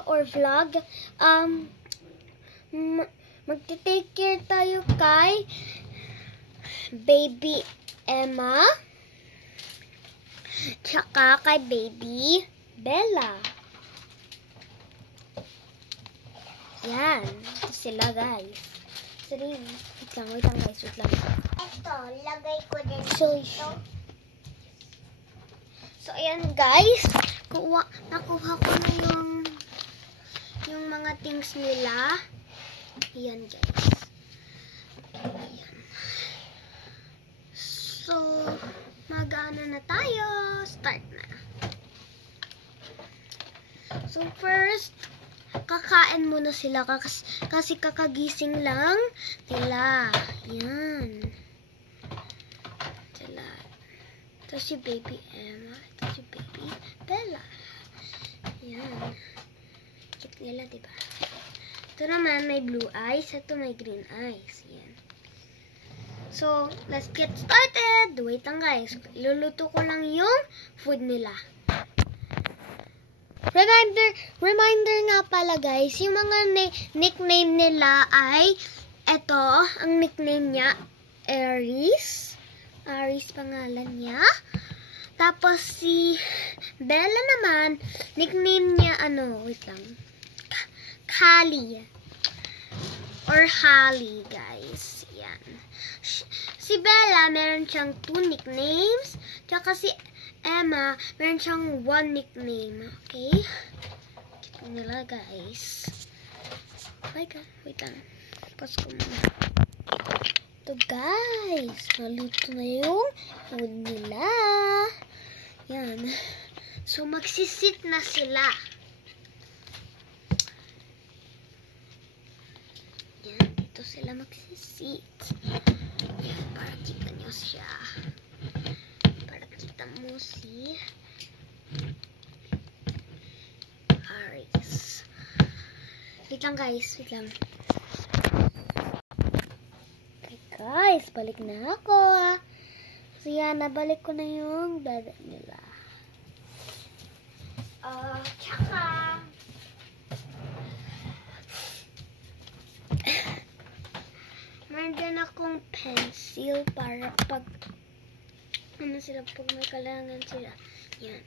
video or vlog. Magte-take care tayo kay Baby Emma, tsaka kay Baby Bella. Yan. Ito sila, guys. Wait lang guys. Wait lang. Ito, lagay ko din dito. So, ayan guys. Nakuha ko na yung mga things nila. Ayan guys. Ayan. So, mag-ano na tayo. Start na. So, first, kakain muna sila kasi kakagising lang nila. Yan. Sila. Ito si Baby Emma. Ito si Baby Bella. Yan. Cute nila, diba? Ito naman may blue eyes. Ito may green eyes. Yan. So, let's get started. Wait lang guys. Iluluto ko lang yung food nila. Reminder nga pala guys, yung mga nickname nila ay, eto, ang nickname niya, Aries. Aries pangalan niya. Tapos si Bella naman, nickname niya, wait lang, Kali. Or Holly, guys. Yan. Si Bella, meron siyang 2 nicknames. Tsaka si Emma, meron siyang 1 nickname. Okay? Kita nila, guys. Wait lang. Pause ko muna. Ito, guys. Naluto na yung food nila. Yan. So, magsisit na sila. Yan. Dito sila magsisit. Yan. Para kita nyo siya. Mo si Aries. Wait lang guys, wait lang. Okay guys, balik na ako. So yan, nabalik ko na yung dada nila. Tsaka meron din akong pencil para pag sila pag may kailangan sila. Yan.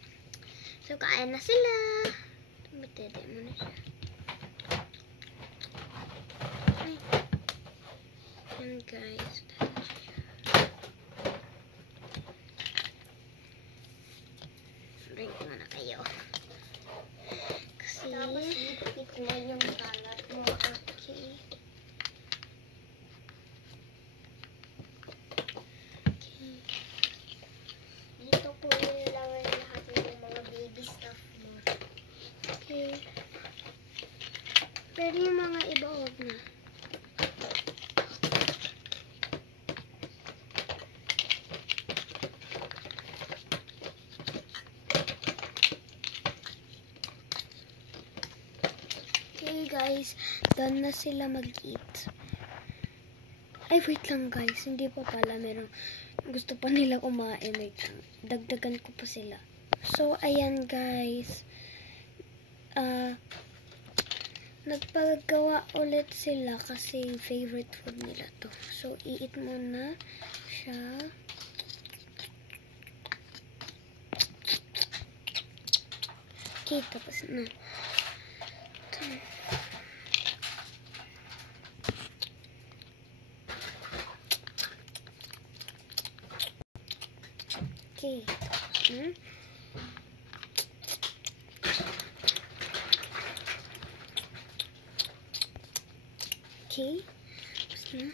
So, kain na sila. Tumitede mo na siya. Yan, guys. Drink mo na kayo. Kasi, ipit mo yung kalat mo. Okay. Pero yung mga iba, huwag na. Okay guys, done na sila mag-eat. Ay, wait lang guys. Hindi pa pala. Gusto pa nila kumain. Wait lang. Dagdagan ko pa sila. So, ayan guys. Nagpagawa ulit sila kasi favorite food nila to. So, i-eat muna siya. Okay, tapos na. Okay, tapos na. Okay. Tapos na.